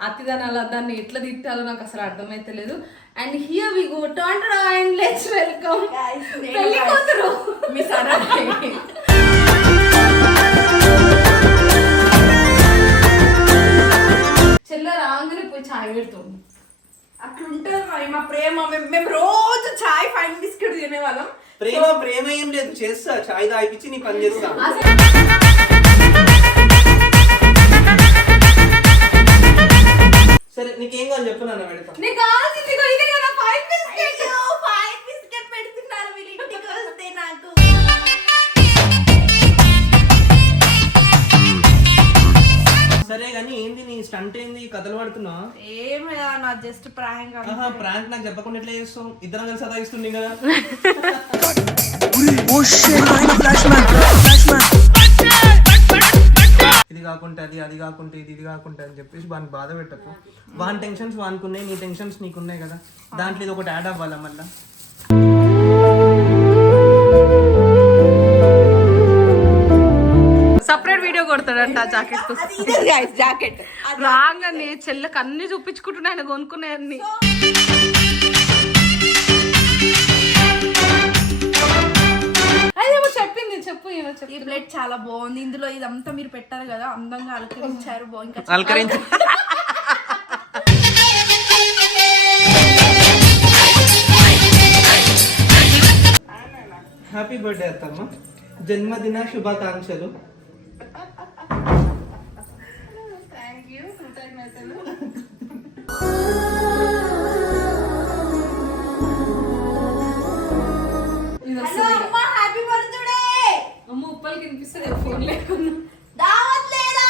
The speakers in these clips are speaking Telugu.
అతిదనాల దాన్ని ఎట్లా తిట్టాలో నాకు అసలు అర్థమైతలేదు. And here we go turn and let's welcome పెళ్ళి కూతురు మీ సరే చెల్ల రాగానే పోయి చాయ్ పెడుతుంది. అట్లుంటుంది మరి మా ప్రేమ. మేము- మేము రోజు చాయ్ ఫైన్ బిస్కెట్ తినేవాళ్ళం. ప్రేమ ప్రేమ ఏం లేదు. చేస్తా చాయ్ తాగిపించి నీ పని చేస్తా. సరే నీకేం కావాలి చెప్పు నాన్న పెడతా. నీకు కావాల్సింది ఇగో ఇదే కదా ఫైవ్ బిస్కెట్ ఫైన్ బిస్కెట్ పెడుతున్నారు వీళ్ళు ఇంటికి వస్తే నాకు. సరే కానీ ఏంది నీ స్టంట్ ఏంది? కథలు పడుతున్నా? ఏం నా జస్ట్ ప్రాంక్ ఆహా ప్రాంక్ నాకు చెప్పకుండా ఎట్లా చేస్తావు? ఇద్దరం కలిసి సదాయిస్తుంది కదా. ఇది కాకుంటే అది అది కాకుంటే ఇది ఇది కాకుంటే అని చెప్పేసి వాడిని బాధ పెట్టకు. వాని టెన్షన్స్ వానుకున్నాయి నీ టెన్షన్స్ నీకున్నాయి కదా. దాంట్లో ఇది ఒకటి యాడ్ అవ్వాలా మళ్ళా? సపరేట్ వీడియో కొడతాడంట జాకెట్ జాకెట్ రాగానే చెల్లెకి అన్ని చూపించుకుంటున్నా ఆయన కొనుక్కున్నాయన్ని ఈ ప్లేట్ చాలా బాగుంది. ఇందులో ఇదంతా మీరు పెట్టారు కదా అందంగా అలంకరించారు. బాగు ఇంకా అలకరించి హ్యాపీ బర్త్డే అత్తమ్మ. జన్మదిన శుభాకాంక్షలు. ఇది హలో వస్తుంది. అమ్మ హ్యాపీ బర్త్డే అమ్మ ఉప్పలకి వినిపిస్తుంది ఫోన్ లేకుండా. దావత్ లేదా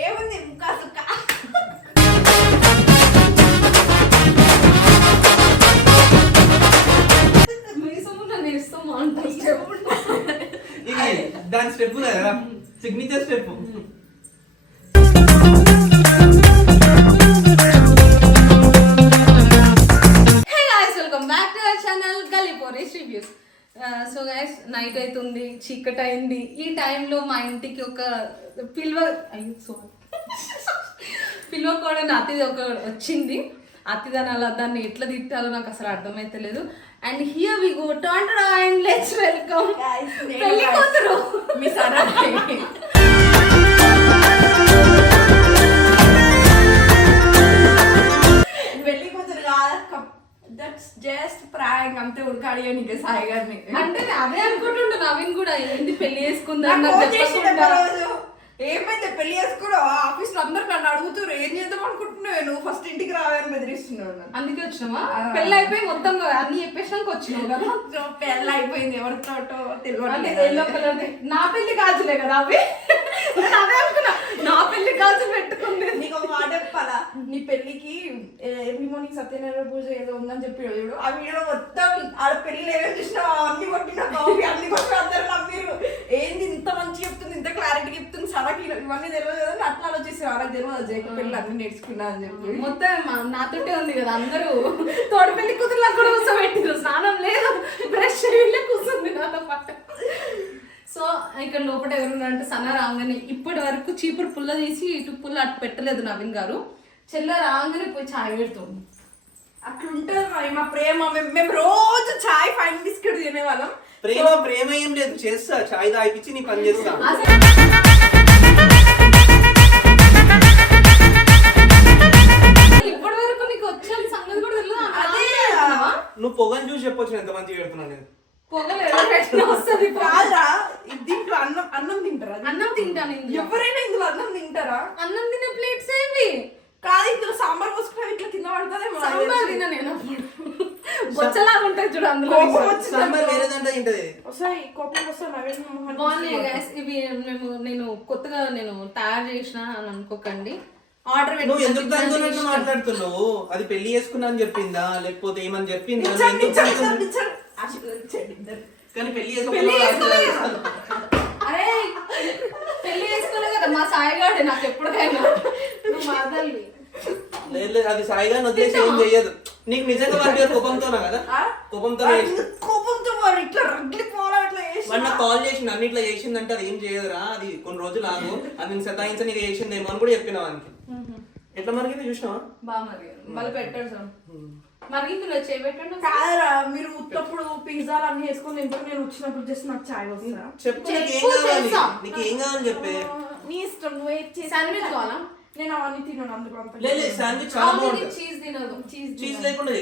ఏముంది ముక్క సుక్క దాని స్టెప్ కదా? సిగ్నేచర్ స్టెప్ టైంలో మా ఇంటికి ఒక పిల్వ కూడా అతిథి ఒక వచ్చింది. అతిథనాల దాన్ని ఎట్లా తిట్టాలో నాకు అసలు అర్థమైతలేదు. And here we go turn and let's welcome guys. కూతురు మీ సరే జస్ట్ ప్రాంక్ అంతే ఉడకాడి నీకు సాయి గారిని. అంటే అదే అనుకుంటుంటా నవీన్ కూడా ఏంటి పెళ్ళి చేసుకుందాం. ఏమైతే పెళ్ళి చేసుకోవడం? ఆఫీస్లో అందరు నన్ను అడుగుతారు ఏం చేద్దాం అనుకుంటున్నావు? నువ్వు ఫస్ట్ ఇంటికి రావాలని బెదిరిస్తున్నావు. అందుకే వచ్చినావా? పెళ్ళి అయిపోయి మొత్తం అన్ని చెప్పేసినాక వచ్చినావు కదా? పెళ్ళి అయిపోయింది. ఎవరితోటో అంటే తెలియదు నా పెళ్ళి గాజులే కదా అవి? అదే అనుకున్నా. నా పెళ్ళి గాజులు పెట్టుకుంది. నీకు ఒక మాట చెప్పాలా? నీ పెళ్ళికి ఎర్లీ సత్యనారాయణ పూజ ఏదో ఉందని చెప్పి చూడు ఆ వీడియో మొత్తం ఆడ పెళ్ళి ఏమేమి చూసినా అన్ని కొట్టిన కాఫీ అన్ని కొట్టిన అందరు నమ్మిరు ఏంది ఇంత మంచి చెప్తుంది ఇంత క్లారిటీ చెప్తుంది సడకి ఇవన్నీ తెలియదు కదా అట్లా ఆలోచిస్తారు. వాళ్ళకి తెలియదు జైకు పెళ్ళి అన్ని నేర్చుకున్నా అని చెప్పి. మొత్తం మా- నాతోటే ఉంది కదా అందరూ. తోడు పెళ్ళి కూతురులకు కూడా కూర్చోబెట్టిరు స్నానం లేదు. బ్రష్ చేయలే కూర్చుంది నాతో పాటు. సో ఇక్కడ లోపల ఎవరున్నారంటే సన్న రాగానే. ఇప్పటి వరకు చీపురు పుల్ల తీసి ఇటు పుల్ల అటు పెట్టలేదు నవీన్ గారు. చెల్ల రాగానే పోయి ఛాయ్ పెడుతుంది. అట్లుంటుంది మరి మా ప్రేమ. మేము- మేము రోజు చాయ్ ఫైన్ బిస్కెట్ తినేవాళ్ళం. ప్రేమ ప్రేమ ఏం లేదు. చేస్తా. చాయ్ తాగిపించి నీ పని చేస్తా. ఇప్పటి వరకు నీకు వచ్చిన సంగతి కూడా తెలియదు. అదే. నువ్వు పొగని చూసి చెప్పొచ్చు ఎంత మంచిగా పెడుతున్నా నేను. పొగలు ఎలా పెట్టినా వస్తుంది ఇది దీంట్లో అన్నం అన్నం తింటారా? అన్నం తింటాను. ఎవరైనా ఇందులో అన్నం తింటారా? అన్నం తినే ప్లేట్స్ ఏవి? కాదు ఇందులో సాంబార్ పోసుకుని ఇట్లా కింద పడుతుందేమో సాంబార్. తిన్నా నేను. బొచ్చలాగా ఉంటాయి చూడు అందులో. కోపం వచ్చింది సాంబార్ వేరే దాంట్లో తింటది. వస్తాయి కోపం వస్తాయి నవీన్ మొహం బాగున్నాయి. ఇవి మేము నేను కొత్తగా నేను తయారు చేసిన అని అనుకోకండి. ఆర్డర్ నువ్వు ఎందుకు దాంతో మాట్లాడుతున్నావు? అది పెళ్ళి చేసుకున్నా అని చెప్పిందా? లేకపోతే ఏమని చెప్పిందా? ఇద్దరు. కానీ పెళ్ళి. అరే పెళ్ళి చేసుకోలే కదా మా సాయిగాడే నాకు ఎప్పటికైనా. నువ్వు మాదల్లి లేదు లేదు, అది సాయిగా వదిలేసి ఏం చెయ్యదు. నీకు నిజంగా మీద కోపంతోనా కదా? ఆ? కోపంతో కోపంతో వాడు ఇట్లా రగిలిపోవాలా నాకు కాల్ చేసింది అన్ని ఇట్లా చేసిందంటే అది ఏం చేయదురా? అది కొన్ని రోజులు ఆగు అది నేను సతాయించని ఇది చేసిందేమో అని కూడా చెప్పిన వానికి. ఎట్లా మరిగింది చూసినావా? బాగా మరి మళ్ళీ పెట్టాడు సార్. మరి ఇందులో చేయబెట్టండి కాదరా మీరు ఉత్తప్పుడు పిజ్జాలు అన్ని వేసుకొని తింటారు నేను వచ్చినప్పుడు జస్ట్ నాకు చాయ్ వస్తుందా? చెప్పు నీకు ఏం చెప్పు, కావాలి? చేస్తా. నీకు ఏం కావాలి చెప్పే? నీ ఇష్టం నువ్వు ఏది చేసి నేను అవన్నీ తిన్నాను అందుకు అంత లేదు శాండ్విచ్ చాలా బాగుంటుంది. చీజ్ తినదు చీజ్ చీజ్ లేకుండా.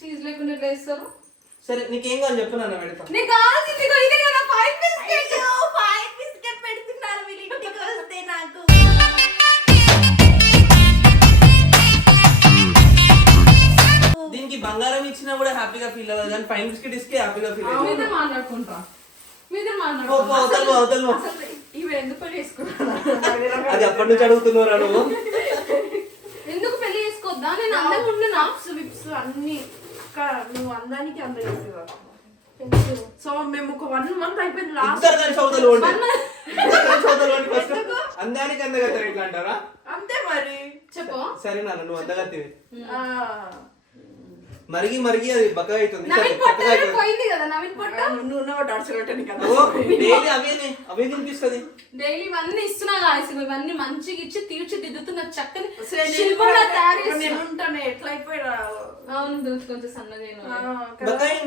చీజ్ లేకుండా వేస్తారు సరే నీకేం కావాలి చెప్పు నాన్న పెడతా. నీకు కావాల్సింది ఇదిగో ఇదే కదా ఫైవ్ బిస్కెట్ ఫైవ్ బిస్కెట్ పెడుతున్నారు వీళ్ళు ఇంటికి వస్తే నాకు. దీనికి బంగారం ఇచ్చినా కూడా హ్యాపీగా ఫీల్ అవ్వదు కానీ ఫైన్ బిస్కెట్ ఇస్తే హ్యాపీగా ఫీల్ అవ్వదు మీతో మాట్లాడుకుంటా. అది అప్పటి నుంచి అడుగుతున్నారా నువ్వు? ఎందుకు పెళ్ళి చేసుకోవద్దా నేను అందంగా ఉండనా విప్స్ విప్స్ అన్ని. నువ్వు అందానికి అందం సో మేము ఒక వన్ మంత్ అయిపోయింది లాస్ట్. అందానికి అందగత్తారు ఇట్లా అంటారా? అంతే మరి. చెప్పు. సరే నాన్న నువ్వు అందగత్తివి ఆ, మరిగి మరిగి అది బక్క అవుతుంది. పోయింది కదా నవీన్ పొట్ట? నువ్వు నువ్వు డాక్టర్ పెట్టాను కదా. డైలీ అవేనే అవే తినిపిస్తుంది. డైలీ ఇవన్నీ ఇస్తున్నా గాయస్ ఇవన్నీ మంచిగా ఇచ్చి తీర్చిదిద్దుతున్న చక్కని శిల్పంగా తయారు నేను. ఉంటాను ఎట్లా అయిపోయినా. అవును దోస్త్ కొంచెం సన్నగా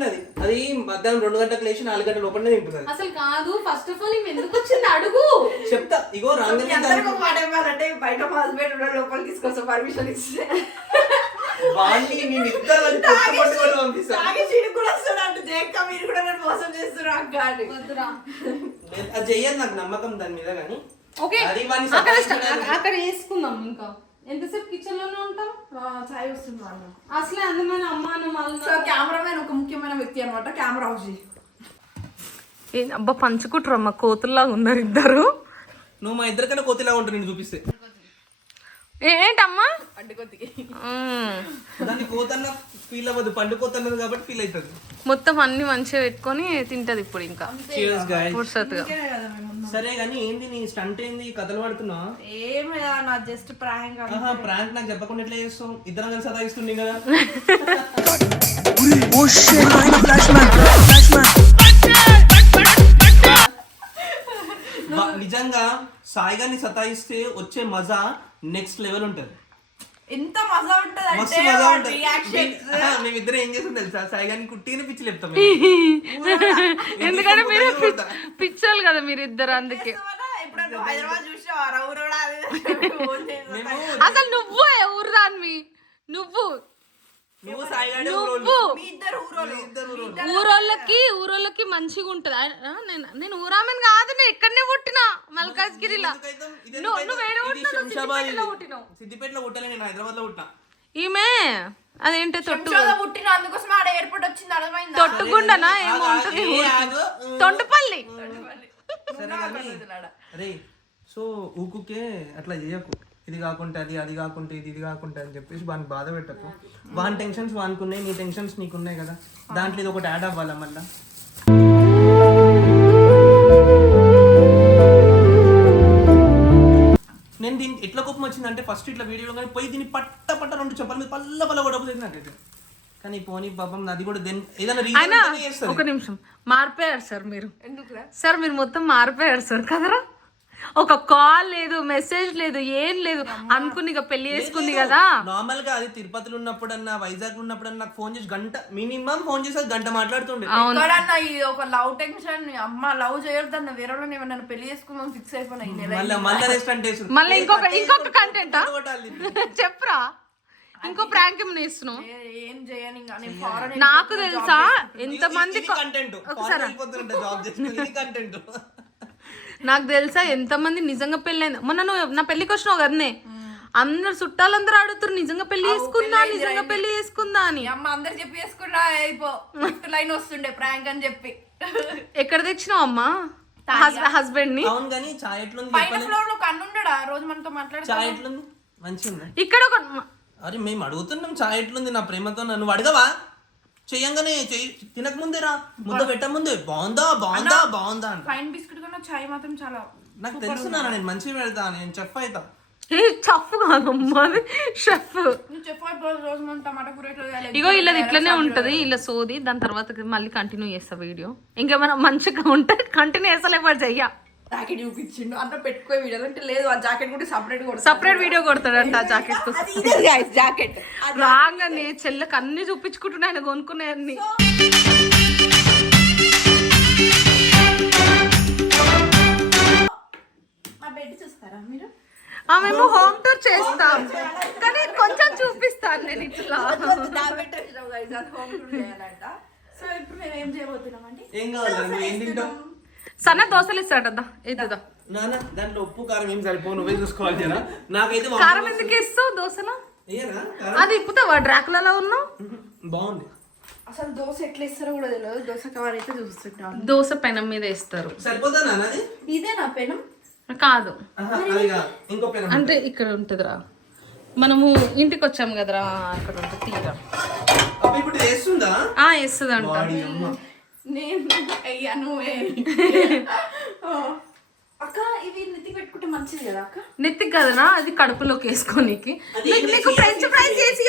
అది అది మధ్యాహ్నం రెండు గంటలకు లేచి నాలుగు గంటల లోపలనే తింటుంది అసలు కాదు ఫస్ట్ ఆఫ్ ఆల్ ఎందుకు వచ్చింది? అడుగు. చెప్తా. ఇగో ఒక మాట ఇవ్వాలంటే బయట హస్బెండ్ ఉన్న లోపలికి తీసుకొస్తా పర్మిషన్ ఇస్తే. వాణ్ణి నేను ఇద్దరు పట్టుకొని తాగి చీడు కూడా జయక్క మీరు కూడా నన్ను మోసం చేస్తున్నారు అక్క అని. వద్దురా. లేదు, అది చెయ్యదు నాకు నమ్మకం దాని మీద కానీ. ఓకే. అది అక్కడ సతాయించడానికి- స్ట- అక్కడ వేసుకుందాం ఇంకా. ఎంతసేపు కిచెన్లోనే ఉంటాం? ఆ, చాయ్ వస్తుంది అసలే అందమైన అమ్మ అని సో కెమెరామెన్ ఒక ముఖ్యమైన వ్యక్తి అనమాట కెమెరా హౌస్ అబ్బా పంచుకుంటారమ్మ కోతుల్లాగా ఉన్నారు ఇద్దరు. నువ్వు మా ఇద్దరికన్నా కోతిలా ఉంటావు నేను చూపిస్తే. ఏంటమ్మా? మొత్తం అన్ని మంచిగా పెట్టుకొని తింటది ఇప్పుడు ఇంకా. సరే కానీ ఏంది నీ స్టంట్ ఏంది? కథలు పడుతున్నా? ఏం లేదా నా జస్ట్ ప్రాంక్ ఆహా ప్రాంక్ నాకు చెప్పకుండా ఎట్లా చేస్తావు? ఇద్దరం కలిసి సతాయిస్తుంది కదా. నిజంగా సాయిగాన్ని సతాయిస్తే వచ్చే మజా నెక్స్ట్ లెవెల్ ఉంటది. ఎంత మజా ఉంటది మస్తు అంటే మజా ఉంటది. మేమిద్దరం ఏం చేస్తాం తెలుసా? సాయిగాన్ని కుట్టిన పిచ్చి లేపుతాం ఎందుకంటే మీరు పిచ్చోళ్ళు కదా మీరు ఇద్దరు అందుకే ఇప్పుడు నువ్వు హైదరాబాద్ చూసావా రౌరోడా అది. ఫోన్ చేసి మేము అసలు నువ్వు ఊరు దానివి నువ్వు. నువ్వు సాయిగాడే నువ్వు మీ ఇద్దరు ఊరోళ్ళు. ఊరోళ్ళకి ఊరోళ్ళకి మంచిగా ఉంటది. ఆ, నేను నేను ఊరామెన్ కాదు నేను ఇక్కడనే పుట్టినా మల్కాజ్గిరిలా. నువ్వు నువ్వు ఏడ పుట్టినావు? నువ్వు సిద్దిపేటలో పుట్టినావు. సిద్దిపేటలో పుట్టలే నేను హైదరాబాద్లో పుట్టా ఈమె అదేంటి తొట్టు? శంషాబాద్ పుట్టిన అందుకోసం ఆడ ఎయిర్పోర్ట్ వచ్చింది అర్థమైందా? తొట్టుగుండనా ఏమో ఆగు, ఉంటుంది. ఏ ఆగు. తొంటపల్లి. సరే కానీ అరే సో ఊకుకే అట్లా చేయకు. ఇది కాకుంటే అది అది కాకుంటే ఇది ఇది కాకుంటే అని చెప్పేసి వాడిని బాధ పెట్టకు. వాని టెన్షన్స్ వానుకున్నాయి నీ టెన్షన్స్ నీకున్నాయి కదా. దాంట్లో ఇది ఒకటి యాడ్ అవ్వాలా మళ్ళా? నేను దీనికి ఎట్లా కోపం వచ్చిందంటే ఫస్ట్ ఇట్లా వీడియో కానీ పోయి దీన్ని పట్ట పట్ట రెండు చెప్పల మీద పల్ల పల్ల కొట్టబోతుంది నాకైతే? కానీ పోనీ పాపం అది కూడా దెన్ ఏదైనా రీజన్ ఒక నిమిషం మారిపోయారు సార్ మీరు. సార్ మీరు మొత్తం మారిపోయారు సార్ కదరా? ఒక కాల్ లేదు మెసేజ్ లేదు ఏం లేదు. అనుకుని ఇక పెళ్ళి చేసుకుంది కదా. నార్మల్గా అది తిరుపతిలో ఉన్నప్పుడన్నా వైజాగ్ ఉన్నప్పుడన్నా నాకు ఫోన్ చేసి గంట మినిమం ఫోన్ చేసి గంట మాట్లాడుతుండే. ఎక్కడన్నా ఈ ఒక లవ్ టెన్షన్ అమ్మ లవ్ చేయొద్దన్న వేరే వాళ్ళని ఏమన్నా పెళ్ళి చేసుకుందాం ఫిక్స్ అయిపోయినా మళ్ళీ ఇంకొక ఇంకొక కంటెంట్. చెప్పరా? ఇంకో ప్రాంక్ ఏమైనా ఇస్తున్నావు ఏ- చేయను నాకు తెలుసా? ఎంతమంది ఇది కంటెంట్ జాబ్ చేసుకుని ఇది కంటెంట్ నాకు తెలుసా ఎంతమంది నిజంగా పెళ్ళైంది. మొన్న నువ్వు నా పెళ్ళికి వచ్చినావు కదనే? అందరు చుట్టాలందరూ అడుగుతారు నిజంగా పెళ్ళి చేసుకుందా నిజంగా పెళ్ళి చేసుకుందా అని. అమ్మ అందరు చెప్పి చేసుకున్నా అయిపో. లైన్ వస్తుండే ప్రాంక్ అని చెప్పి. ఎక్కడ తెచ్చినావు అమ్మా? హస్బెండ్ని అవును కానీ చాయ్ ఎట్లుంది పైన చెప్పండి ఫ్లోర్లో కన్నుండడా రోజు మనతో మాట్లాడుతా చాయ్ ఎట్లుంది? మంచిగా ఉంది ఇక్కడ ఒక అరే మేము అడుగుతున్నాం చాయ్ ఎట్లుంది నా ప్రేమతో నన్ను అడగవా? చెయ్యంగానే చెయ్యి తినక ముందేరా ముద్ద పెట్ట ముందే బాగుందా? బాగుందా? బాగుందా అంట. ఫైన్ బిస్కెట్ చాయ్ మాత్రం చాలా నాకు తెలుసు నాన్న నేను మంచిగా పెడతా నేను చెఫ్ అవుతా ఏ చఫ్ కాదమ్మా షెఫ్? ఇగో ఇలా ఇట్లనే ఉంటది ఇలా సోది దాని తర్వాత మళ్ళీ కంటిన్యూ చేస్తా వీడియో ఇంకేమైనా మంచిగా ఉంటే కంటిన్యూ చేస్తలేపాడు చెయ్య. జాకెట్ చూపించిండు అంటే పెట్టుకో వీడియో అంటే లేదు ఆ జాకెట్ కూడా సపరేట్ కూడా సపరేట్ వీడియో కొడతాడంట ఆ జాకెట్ జాకెట్ రాగానే చెల్లెకి అన్ని చూపించుకుంటున్నా ఆయన కొనుక్కునే అన్ని చూస్తారా మీరు? మేము హోమ్ టూర్ చేస్తాం. కానీ కొంచెం చూపిస్తాను నేను ఇట్లా. సో ఇప్పుడు మేము ఏం చేయబోతున్నాం అంటే ఏం కావాలి? ఏం సన్న దోశలు ఇస్తాడద్దా నాన్న దాంట్లో ఉప్పు కారం ఏం సరిపో నువ్వే చూసుకోవాలి జరా. నాకైతే కారం ఎందుకు ఇస్తావు దోశలో? అది ఇప్పుతావా? డ్రాకులలో ఉన్నావు? బాగుంది. అసలు దోశ ఎట్లా ఇస్తారో కూడా తెలియదు. దోశ కవర్ అయితే చూస్తుంటాం దోశ పెనం మీద వేస్తారు సరిపోతా ఇదే నా పెనం. కాదు. అంటే ఇక్కడ ఉంటుందిరా. మనము ఇంటికి వచ్చాం కదరా అక్కడ ఉంటుంది తీరా. వేస్తుందా ఆ వేస్తుందంట వాడి అమ్మ. నేను అయ్యా నువ్వే. ఆ. అక్క ఇవి నెత్తి పెట్టుకుంటే మంచిది కదా అక్క? నెత్తికి కదనా అది కడుపులోకి వేసుకోనీకి. నీకు- ఫ్రెంచ్ ఫ్రైస్ చేసి?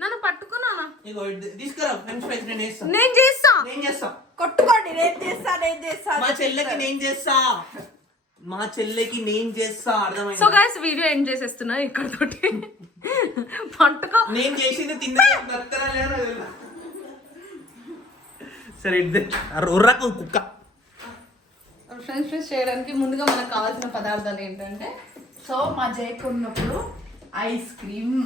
నన్ను పట్టుకున్నానా? ఇగో ఇది తీసుకురా ఫ్రెంచ్ ఫ్రైస్ నేను వేస్తా నేను చేస్తా. నేను చేస్తా. కొట్టుకోండి నేను చేస్తా నేను చేస్తా మా చెల్లెకి నేను చేస్తా. మా చెల్లెకి నేను చేస్తా సో అర్థమైంది గాయస్ వీడియో ఎండ్ చేసేస్తున్నా ఇక్కడ తోటి పట్టుకో. నేను చేసింది తెలీదు. సరే ఇది ఉర్రకు కుక్క. ఫ్రెంచ్ ఫ్రైస్ చేయడానికి ముందుగా మనకు కావాల్సిన పదార్థాలు ఏంటంటే సో మా జైక్ ఉన్నప్పుడు ఐస్ క్రీమ్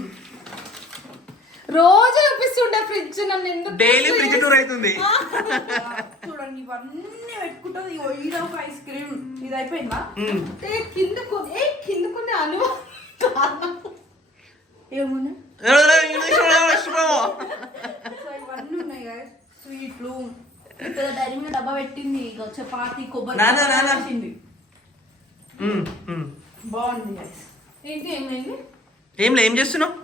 రోజు చూపిస్తుండే ఫ్రిడ్జ్ నన్ను ఎందుకు డైలీ ఫ్రిడ్జ్ టూర్ అవుతుంది. చూడండి ఇవన్నీ పెట్టుకుంటుంది. ఈడ ఒక ఐస్ క్రీమ్ ఇది అయిపోయిందా? మ్మ్. ఏ కిందకు ఏ కిందకునే అనుభవం ఏమున్నా ఇవన్నీ ఉన్నాయి. స్వీట్లు ఇక్కడ డైరీ మీద డబ్బా పెట్టింది. ఇక చపాతి కొబ్బరి మ్మ్. బాగుంది. ఏంటి ఏమైంది ఏం లే ఏం చేస్తున్నావు? ఫ్రాంచ్ ఫ్రైస్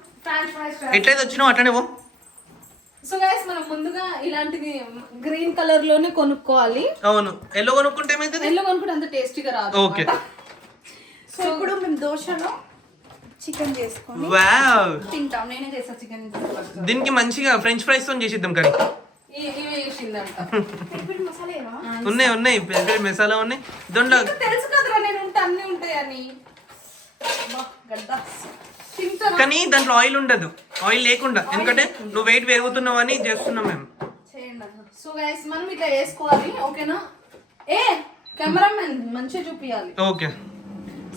ఎట్లయితే వచ్చినావు అట్లనే పో. సో గైస్ మనం ముందుగా ఇలాంటిది గ్రీన్ కలర్లోనే కొనుక్కోవాలి. అవును. ఎల్లో కొనుక్కుంటే ఏమైతుంది? ఎల్లో కొనుక్కుంటే అంత టేస్టీగా రాదు ఓకే. సో ఇప్పుడు మేము దోశలో చికెన్ చేసుకొని వావ్. తింటాం. నేనే చేస్తా చికెన్. దీనికి మంచిగా ఫ్రెంచ్ ఫ్రైస్తో చేసిద్దాం కర్రీ. పెరిపెరి ఉన్నాయి ఉన్నాయి. పెద్ద పెద్ద మసాలా ఉన్నాయి. దొండ తెలుసు కదరా నేను ఉంటే అన్ని ఉంటాయని. అబ్బా, గడ్డ. తింటారా కానీ దాంట్లో ఆయిల్ ఉండదు. ఆయిల్ లేకుండా. ఎందుకంటే నువ్వు వెయిట్ పెరుగుతున్నావు అని చేస్తున్నాం మేము. సో గైస్ మనం ఇట్లా వేసుకోవాలి ఓకేనా? ఏ కెమెరామెన్ మంచిగా చూపించాలి ఓకే.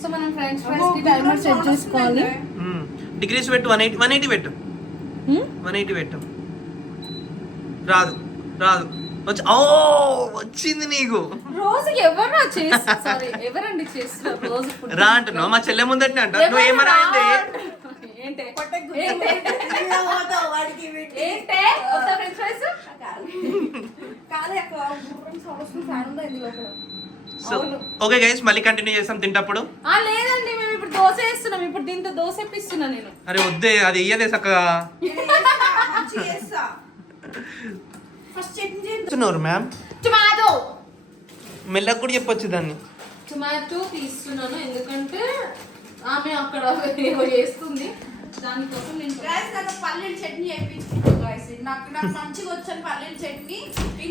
సో మనం ఫ్రెంచ్ ఫ్రైస్కి టైమర్ సెట్ చేసుకోవాలి. డిగ్రీస్ పెట్టు వన్ ఎయిటీ వన్ ఎయిటీ పెట్టు. వన్ ఎయిటీ పెట్టు. రాదు. రాదు. ఓ వచ్చింది నీకు. రోజు ఎవరు సారీ ఎవరండి చేస్తున్నారు రోజు food? రా అంటున్నావు. మా చెల్లె ముందటనే అంట నువ్వు ఏమన్నా అయింది? ఏంటే? ఏంటే? French fries so okay guys మళ్ళీ కంటిన్యూ చేస్తాం తింటప్పుడు. ఆ లేదండి మేము ఇప్పుడు దోశ వేస్తున్నాం. ఇప్పుడు దీంతో దోశ ఇప్పిస్తున్నా నేను. అరే వద్దే అది ఇయ్యదే చక్కగా ఫస్ట్ చట్నీ మ్యామ్? టొమాటో. మెల్లగా కూడా చెప్పొచ్చు దాన్ని. టొమాటో తీస్తున్నాను ఎందుకంటే ఆమె అక్కడ చేస్తుంది. దానికోసం నేను గాయస్ నాకు పల్లీల చట్నీ వేయించుకుంటా గాయస్ నాకు నాకు మంచిగా వచ్చాను పల్లీల చట్నీ.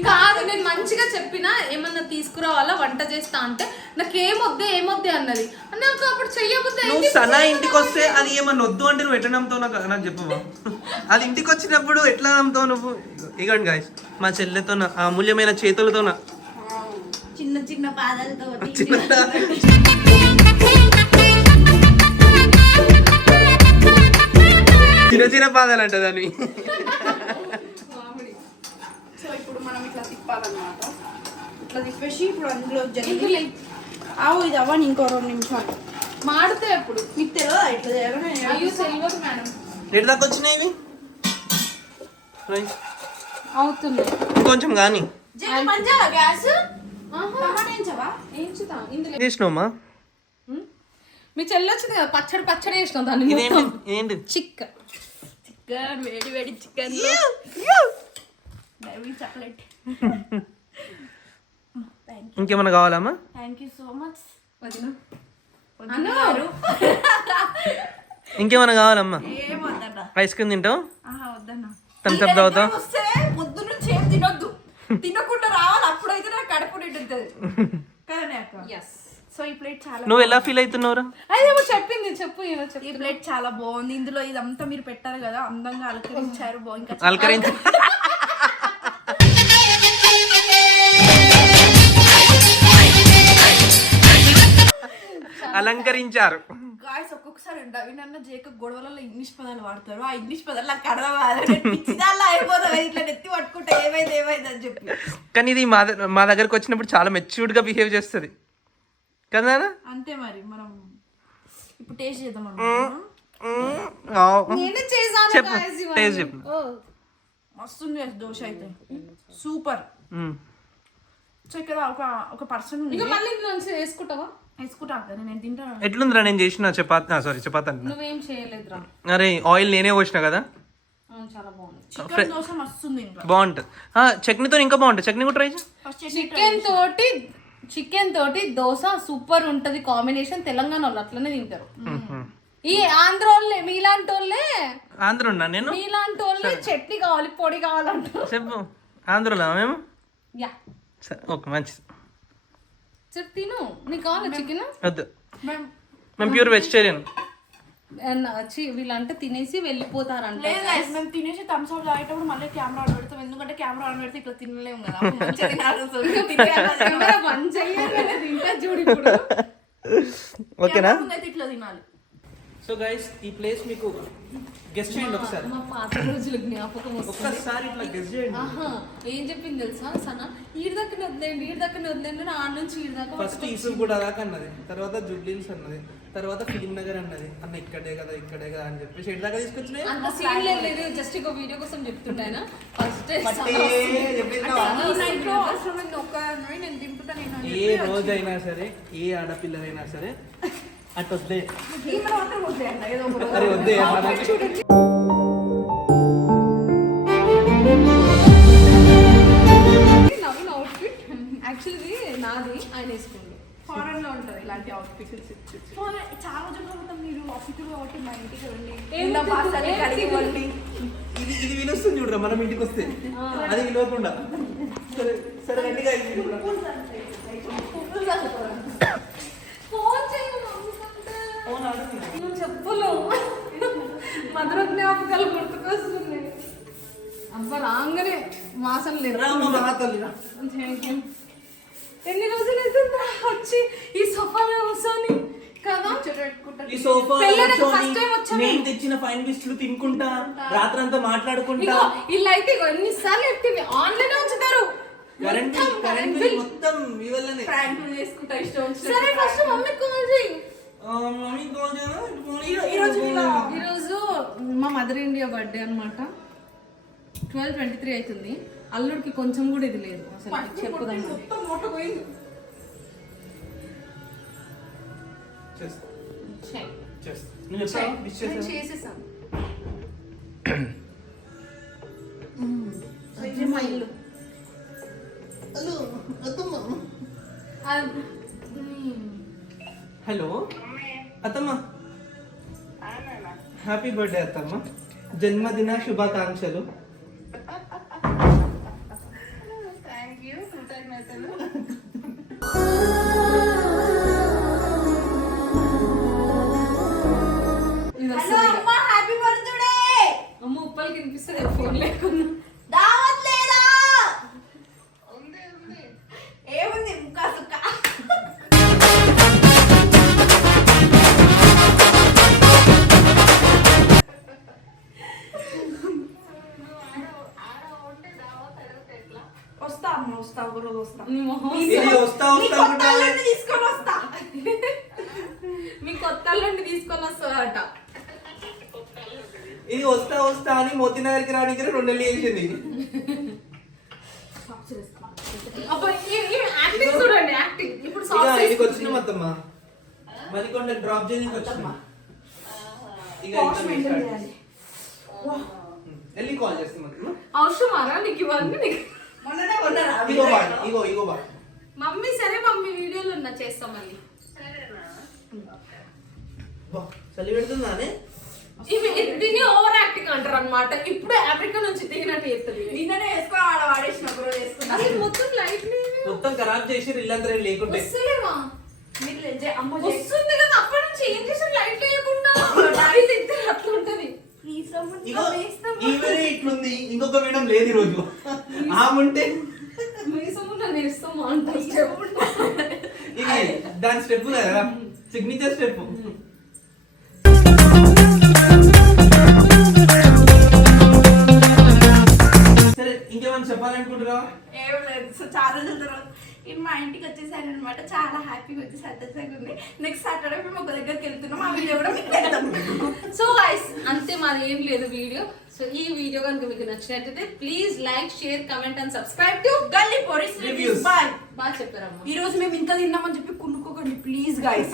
కాదు నేను మంచిగా చెప్పిన ఏమన్నా తీసుకురావాలా? వంట చేస్తా అంటే నాకు ఏమొద్దే ఏమొద్దే అన్నది. నాకు అప్పుడు చెయ్యబుద్ది నువ్వు సనా ఇంటికి వస్తే అది ఏమన్నా వద్దు అంటే నువ్వు ఎట్లా నమ్ముతావు? నాకు నాకు చెప్పవా అది ఇంటికి వచ్చినప్పుడు ఎట్లా నమ్ముతావు నువ్వు? ఇగోండి గాయస్ మా చెల్లెతో అమూల్యమైన చేతులతో నా చిన్న చిన్న పాదాలతో చిన్న చిన్న పాదాలు అంట దాన్ని సో ఇప్పుడు మనం ఇట్లా తిప్పాలన్నమాట. ఇట్లా తిప్పేసి ఇప్పుడు అందులో జరిగి ఆవు ఇది అవ్వని ఇంకో రెండు నిమిషాలు. మాడితే అప్పుడు మీకు తెలియదా ఇట్లా చేయాలని అయ్యో తెలియదు మేడం. ఎటు దాకా వచ్చినాయి ఇవి? రైట్. అవుతుంది కొంచెం కానీ గ్యాస్. మీ చెల్లి వచ్చింది కదా పచ్చడి పచ్చడి వేసినాం దాన్ని మొత్తం. ఏంటి? చిక్క చికెన్ వేడి వేడి చికెన్ చాక్లెట్. థ్యాంక్ ఇంకేమన్నా కావాలమ్మా? థ్యాంక్ యూ సో మచ్ వదినా. ఇంకేమైనా కావాలమ్మా? ఐస్ క్రీమ్ తింటావు? వద్దన్న. Thumbs up తాగుతావా? పొద్దు నుంచి ఏం తినొద్దు. తినకుండా రావాలి అప్పుడైతే నాకు కడుపు నిండుతుంది. ఎస్ సో ఈ ప్లేట్ చాలా నువ్వు ఎలా ఫీల్ అవుతున్నావురా? అదేమో చెప్పింది చెప్పు ఈ ప్లేట్ చాలా బాగుంది. ఇందులో ఇదంతా మీరు పెట్టారు కదా అందంగా అలంకరించారు. బాగుంది ఇంకా అలకరించి అలంకరించారు. గాయస్ ఒక్కొక్కసారి నన్న జేక గొడవలలో ఇంగ్లీష్ పదాలు వాడతారు. ఆ ఇంగ్లీష్ పదాలు నాకు అర్థం పిచ్చిదాల్లా అయిపోతాను ఇట్లా నెత్తి పట్టుకుంటే ఏమైంది ఏమైంది అని చెప్పి. కానీ ఇది మా మా దగ్గరకు వచ్చినప్పుడు చాలా మెచ్యూర్డ్గా బిహేవ్ చేస్తుంది. కదా? అంతే మరి మనం ఇప్పుడు టేస్ట్ చేద్దాం. నేనే చేశాను చెప్పు. టేస్ట్ చెప్పు. మస్తుంది దోశ అయితే. సూపర్. సో ఇక్కడ ఒక ఒక పర్సన్ ఇక మళ్ళీ ఇందులోంచి వేసుకుంటావా? ఎట్లుందిరా నేను చేసిన చపాతి సారీ చపాతి అన్న నువ్వేం చేయలేదురా. అరే ఆయిల్ నేనే పోసిన కదా? చాలా బాగుంది. బాగుంటుంది. ఆ, చట్నీతో ఇంకా బాగుంటుంది. చట్నీ కూడా ట్రై చికెన్ తోటి చికెన్ తోటి దోశ సూపర్ ఉంటది కాంబినేషన్ తెలంగాణ వాళ్ళు అట్లనే తింటారు. ఈ ఆంధ్ర వాళ్ళే మీలాంటి వాళ్ళే? ఆంధ్ర ఉన్నా నేను? మీలాంటి వాళ్ళే చట్నీ కావాలి పొడి కావాలంటారు. చెప్పు. ఆంధ్రలో మేము? యా. సరే ఓకే మంచిది. చెప్పు తిను. నీకు కావాలా చికెన్? వద్దు. మేము. మేము ప్యూర్ వెజిటేరియన్. వీళ్ళంటే తినేసి వెళ్ళిపోతారంట లేదు మేము తినేసి థమ్స్ అప్ తాగేటప్పుడు మళ్ళీ కెమెరా ఆన్ పెడతాం. ఎందుకంటే కెమెరా ఆన్ పెడితే ఇట్లా తినలేము కదా. మంచిగా తినాలి చెయ్యాలి తింటా చూడు ఇప్పుడు. ఓకేనా? ఇట్లా తినాలి. సో గైస్ ఈ ప్లేస్ మీకు గెస్ట్ చేయండి ఒకసారి. మా పాత రోజుల జ్ఞాపకం ఒక్కసారి ఇట్లా గెస్ట్ చేయండి. ఆహా ఏం చెప్పింది తెలుసా సన? ఈడి దగ్గర వదిలేండి ఈడి దగ్గర వదిలేండి ఆడ నుంచి ఈడి దాకా ఫస్ట్ ఈసూర్ కూడా దాకా అన్నది. తర్వాత జుబ్లీన్స్ అన్నది. తర్వాత ఫిలిం నగర్ అన్నది. అన్న ఇక్కడే కదా ఇక్కడే కదా అని చెప్పేసి ఎటు దాకా తీసుకొచ్చినాయి? అంత సీన్ లేదు జస్ట్ ఒక వీడియో కోసం చెప్తుంటాయినా ఫస్ట్ ఏ రోజైనా సరే ఏ ఆడపిల్లలైనా సరే అటు వద్దే. అరే వద్దే. నవీన్ అవుట్ఫిట్ యాక్చువల్లీ నాది. ఆయన వేసుకోండి. ఫారెన్లో ఉంటది ఇలాంటి అవుట్ఫిట్స్ చాలా రోజులు అవుతాం మీరు. ఆఫీసులో కాబట్టి మా ఇంటికి రండి. ఇది ఇది వినొస్తుంది చూడరా మనం ఇంటికి వస్తే. అది వినకుండా. సరే సరే రండి నువ్వు చెప్పులు. మధుర జ్ఞాపకాలు గుర్తుకొస్తున్నాయి. అబ్బా రాగానే. మాసం లేదు. ఎన్ని రోజులు అవుతుందా వచ్చి ఈ సోఫాలో కూర్చొని? కదా? ఈ సోఫా నేను. తెచ్చిన ఫైన్ లిస్టులు తినుకుంటా రాత్రంతా మాట్లాడుకుంటా. ఇల్లు అయితే ఎన్నిసార్లు చెప్తే ఆన్లైన్ ఉంచుతారు. కరెంట్ మొత్తం మీ వల్లనే. ప్రాంకులు చేసుకుంటా ఇష్టం. సరే ఫస్ట్ మమ్మీ కాల్ చేయి ఈరోజు మా మదర్ ఇండియా బర్త్డే అన్నమాట. ట్వెల్వ్ ట్వంటీ త్రీ అవుతుంది. అల్లుడికి కొంచెం కూడా ఇది లేదు. అసలు చెప్పుదాం? చేసేసాను. మా ఇల్లు. హలో? అత్తమ్మ. హ్యాపీ బర్త్డే అత్తమ్మ. జన్మదిన శుభాకాంక్షలు. ఇదికి వచ్చినాం అత్తమ్మ మరికొండ డ్రాప్ చేయడానికి వచ్చినాం ఇక మెయింటైన్ వెళ్ళి కాల్ చేస్తాం అత్తమ్మ అవసరమారా నీకు ఇవన్నీ? నీకు మొన్ననే కొన్నారా? ఇగో బా ఇగో ఇగో బా. మమ్మీ సరే మమ్మీ వీడియోలో ఉన్నా చేస్తాం మళ్ళీ. చలి పెడుతుందా అని? ఇవి దీన్ని ఓవర్ యాక్టింగ్ అంటారు అనమాట ఇప్పుడు అమెరికా నుంచి దిగినట్టు చెప్తుంది నిన్ననే వేసుకొని ఆడ వాడేసిన రోజు వేసుకున్నా మొత్తం లైట్ మొత్తం ఖరాబ్ చేసి ఇల్లందరూ లేకుంటే వస్తలేవా? వస్తుంది కదా అప్పటి నుంచి ఏం చేసారు లైట్ లేకుండా. ఇంత అట్లా ఉంటది. ఈమెనే ఇట్లుంది. ఇంకొక మేడం లేదు ఈ రోజు ఆముంటే మీసము నన్ను ఇస్తాము అంటారు ఇది దాని స్టెప్ కదా సిగ్నేచర్ స్టెప్ ఇంకేమైనా చెప్పాలనుకుంటున్నావా? ఏం లేదు. సో చాలా రోజుల తర్వాత మా ఇంటికి వచ్చేసాను అనమాట చాలా హ్యాపీగా వచ్చి సాటిస్ఫైగా ఉంది. నెక్స్ట్ సాటర్డే మేము ఒక దగ్గరికి వెళ్తున్నాం. ఆ వీడియో కూడా మీకు పెడతాం. సో గైస్ అంతే మాది ఏం లేదు వీడియో. సో ఈ వీడియో కనుక మీకు నచ్చినట్లయితే please like share comment and subscribe to Galli police Reviews. Bye బాగా చెప్పారమ్మా ఈ రోజు మేము ఇంత తిన్నామని చెప్పి కుళ్ళుకోకండి ప్లీజ్ గాయస్